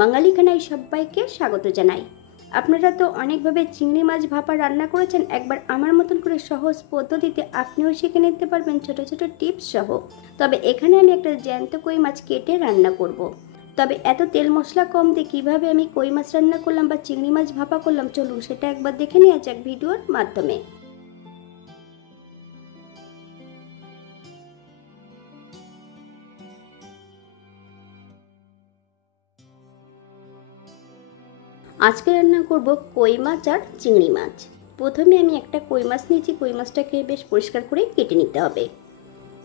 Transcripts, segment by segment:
বাঙালি খানায় সবাইকে স্বাগত জানাই। আপনারা তো অনেকভাবে চিংড়ি মাছ ভাপা রান্না করেছেন, একবার আমার মতন করে সহজ পদ্ধতিতে আপনিও শিখে নিতে পারবেন ছোট ছোট টিপস সহ। তবে এখানে আমি একটা জ্যান্ত কই মাছ কেটে রান্না করব। তবে এত তেল মশলা কম দিয়ে কীভাবে আমি কই মাছ রান্না করলাম বা চিংড়ি মাছ ভাপা করলাম, চলুন সেটা একবার দেখে নেওয়া যাক ভিডিওর মাধ্যমে। আজকে রান্না করব কই মাছ আর চিংড়ি মাছ। প্রথমে আমি একটা কই মাছ নিয়েছি, কই মাছটাকে বেশ পরিষ্কার করে কেটে নিতে হবে।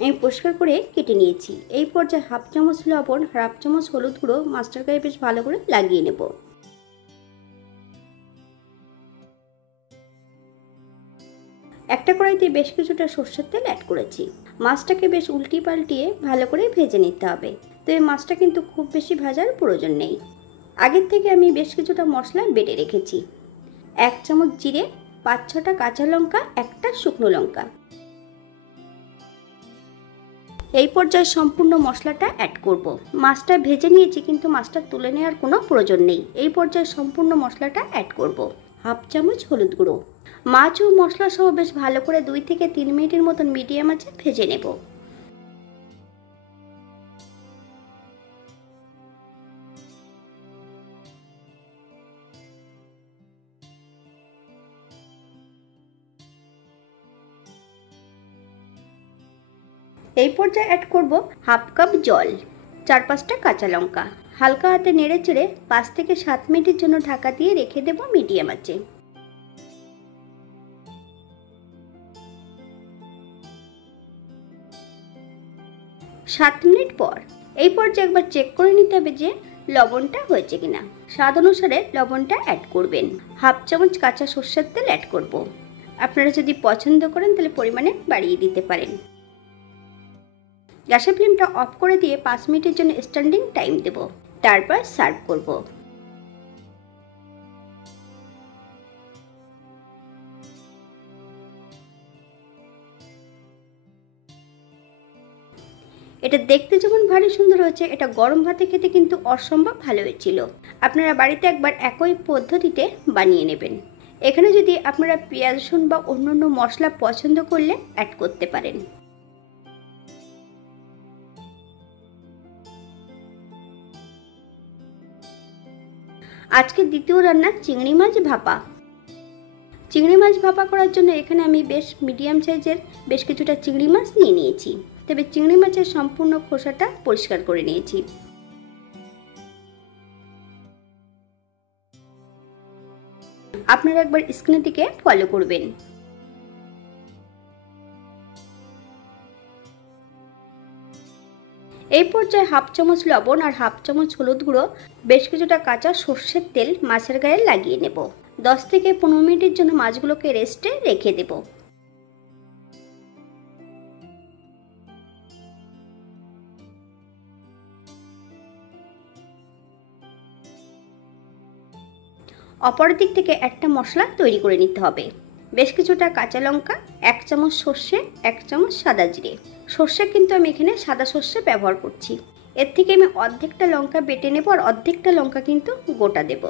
আমি পরিষ্কার করে কেটে নিয়েছি। এই পর্যায়ে হাফ চামচ লবণ, হাফ চামচ হলুদ গুঁড়ো মাছটার গায়ে বেশ ভালো করে লাগিয়ে নেব। একটা কড়াইতে বেশ কিছুটা সর্ষের তেল অ্যাড করেছি। মাছটাকে বেশ উল্টি পাল্টিয়ে ভালো করে ভেজে নিতে হবে। তো এই মাছটা কিন্তু খুব বেশি ভাজার প্রয়োজন নেই। আগের থেকে আমি বেশ কিছুটা মশলা বেটে রেখেছি। 1 চামচ জিরে, 5-6টা কাঁচা লঙ্কা, একটা শুকনো লঙ্কা। এই পর্যায়ে সম্পূর্ণ মশলাটা অ্যাড করব। মাছটা ভেজে নিয়েছি কিন্তু মাছটা তুলে নেওয়ার কোনো প্রয়োজন নেই। এই পর্যায়ে সম্পূর্ণ মশলাটা অ্যাড করব। হাফ চামচ হলুদ গুঁড়ো। মাছ ও মশলা সহ বেশ ভালো করে 2 থেকে 3 মিনিটের মতন মিডিয়াম আঁচে ভেজে নেব। এই পর্যায়ে অ্যাড করব হাফ কাপ জল, 4-5টা কাঁচা লঙ্কা। হালকা হাতে নেড়ে চেড়ে 5 থেকে 7 মিনিটের জন্য ঢাকা দিয়ে রেখে দেব মিডিয়াম আঁচে। 7 মিনিট পর এই পর্যায়ে একবার চেক করে নিতে হবে যে লবণটা হয়েছে কিনা। স্বাদ অনুসারে লবণটা অ্যাড করবেন। হাফ চামচ কাঁচা সরষের তেল অ্যাড করব। আপনারা যদি পছন্দ করেন তাহলে পরিমাণে বাড়িয়ে দিতে পারেন। গ্যাসের ফ্লেমটা অফ করে দিয়ে 5 মিনিটের জন্য স্ট্যান্ডিং টাইম দেব। তারপর সার্ভ করব। এটা দেখতে যেমন ভারী সুন্দর হয়েছে, এটা গরম ভাতে খেতে কিন্তু অসম্ভব ভালো হয়েছিল। আপনারা বাড়িতে একবার একই পদ্ধতিতে বানিয়ে নেবেন। এখানে যদি আপনারা পেঁয়াজ রসুন বা অন্যান্য মশলা পছন্দ করলে অ্যাড করতে পারেন। আজকে দ্বিতীয় রান্না চিংড়ি মাছ ভাপা। চিংড়ি মাছ ভাপা করার জন্য এখানে আমি বেশ মিডিয়াম সাইজের বেশ কিছুটা চিংড়ি মাছ নিয়ে নিয়েছি। তবে চিংড়ি মাছের সম্পূর্ণ খোসাটা পরিষ্কার করে নিয়েছি। আপনারা একবার স্ক্রিনের দিকে ফলো করবেন। এই পর্যায়ে হাফ চামচ লবণ আর হাফ চামচ হলুদ গুঁড়ো, বেশ কিছুটা কাঁচা সর্ষের তেল মাছের গায়ে লাগিয়ে নেব। 10 থেকে 15 মিনিটের জন্য মাছগুলোকে রেস্টে রেখে দেব। অপর দিক থেকে একটা মশলা তৈরি করে নিতে হবে। বেশ কিছুটা কাঁচা লঙ্কা, 1 চামচ সর্ষে, 1 চামচ সাদা জিরে। সর্ষে কিন্তু আমি এখানে সাদা সর্ষে ব্যবহার করছি। এর থেকে আমি অর্ধেকটা লঙ্কা বেটে নেব আর অর্ধেকটা লঙ্কা কিন্তু গোটা দেব।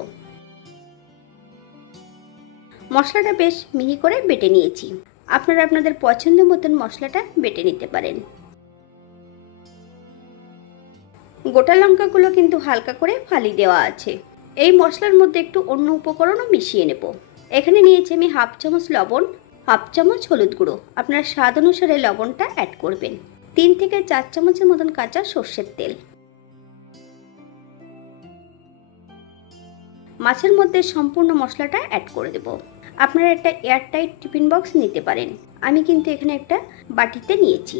মশলাটা বেশ মিহি করে বেটে নিয়েছি। আপনারা আপনাদের পছন্দ মতন মশলাটা বেটে নিতে পারেন। গোটা লঙ্কাগুলো কিন্তু হালকা করে ফালি দেওয়া আছে। এই মশলার মধ্যে একটু অন্য উপকরণও মিশিয়ে নেব। এখানে নিয়েছি আমি হাফ চামচ লবণ, হাফ চামচ হলুদ গুঁড়ো। আপনার স্বাদ অনুসারে লবণটা অ্যাড করবেন। 3 থেকে 4 চামচের মতন কাঁচা সর্ষের তেল। মাছের মধ্যে সম্পূর্ণ মশলাটা অ্যাড করে দেব। আপনারা একটা এয়ারটাইট টিফিন বক্স নিতে পারেন। আমি কিন্তু এখানে একটা বাটিতে নিয়েছি।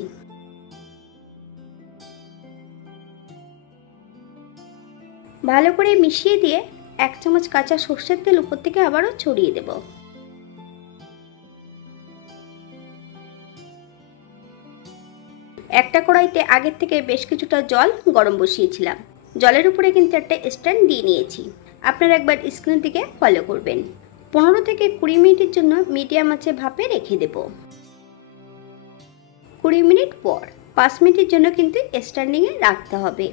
ভালো করে মিশিয়ে দিয়ে 1 চামচ কাঁচা সর্ষের তেল উপর থেকে আবারও ছড়িয়ে দেব। একটা কড়াইতে আগের থেকে বেশ কিছুটা জল গরম বসিয়েছিলাম। জলের উপরে কিন্তু একটা স্ট্যান্ড দিয়ে নিয়েছি। আপনারা একবার স্ক্রিনের দিকে ফলো করবেন। 15 থেকে 20 মিনিটের জন্য মিডিয়াম আঁচে ভাপে রেখে দেব। 20 মিনিট পর 5 মিনিটের জন্য কিন্তু স্ট্যান্ডিংয়ে রাখতে হবে।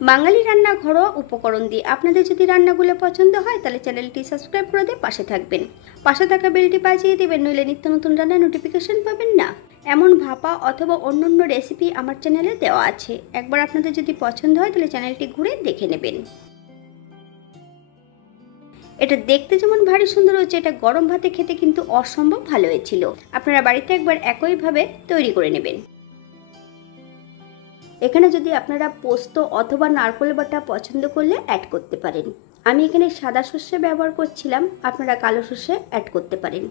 বাঙালি রান্না ঘরোয়া উপকরণ দিয়ে আপনাদের যদি রান্নাগুলো পছন্দ হয় তাহলে চ্যানেলটি সাবস্ক্রাইব করে দিয়ে পাশে থাকবেন। পাশে থাকা বেলটি বাজিয়ে দেবেন, নইলে নিত্য নতুন রান্নার নোটিফিকেশন পাবেন না। এমন ভাপা অথবা অন্যান্য রেসিপি আমার চ্যানেলে দেওয়া আছে, একবার আপনাদের যদি পছন্দ হয় তাহলে চ্যানেলটি ঘুরে দেখে নেবেন। এটা দেখতে যেমন ভারী সুন্দর হচ্ছে, এটা গরম ভাতে খেতে কিন্তু অসম্ভব ভালো হয়েছিল। আপনারা বাড়িতে একবার একইভাবে তৈরি করে নেবেন। এখানে যদি আপনারা পোস্ত অথবা নারকেল বাটা পছন্দ করলে অ্যাড করতে পারেন। আমি এখানে সাদা সর্ষে ব্যবহার করছিলাম, আপনারা কালো সর্ষে অ্যাড করতে পারেন।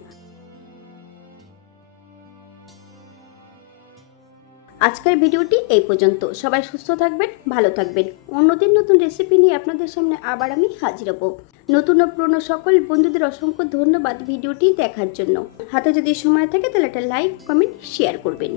আজকের ভিডিওটি এই পর্যন্ত। সবাই সুস্থ থাকবেন, ভালো থাকবেন। অন্যদিন নতুন রেসিপি নিয়ে আপনাদের সামনে আবার আমি হাজির হব। নতুন ও পুরনো সকল বন্ধুদের অসংখ্য ধন্যবাদ ভিডিওটি দেখার জন্য। হাতে যদি সময় থাকে তাহলে একটা লাইক, কমেন্ট, শেয়ার করবেন।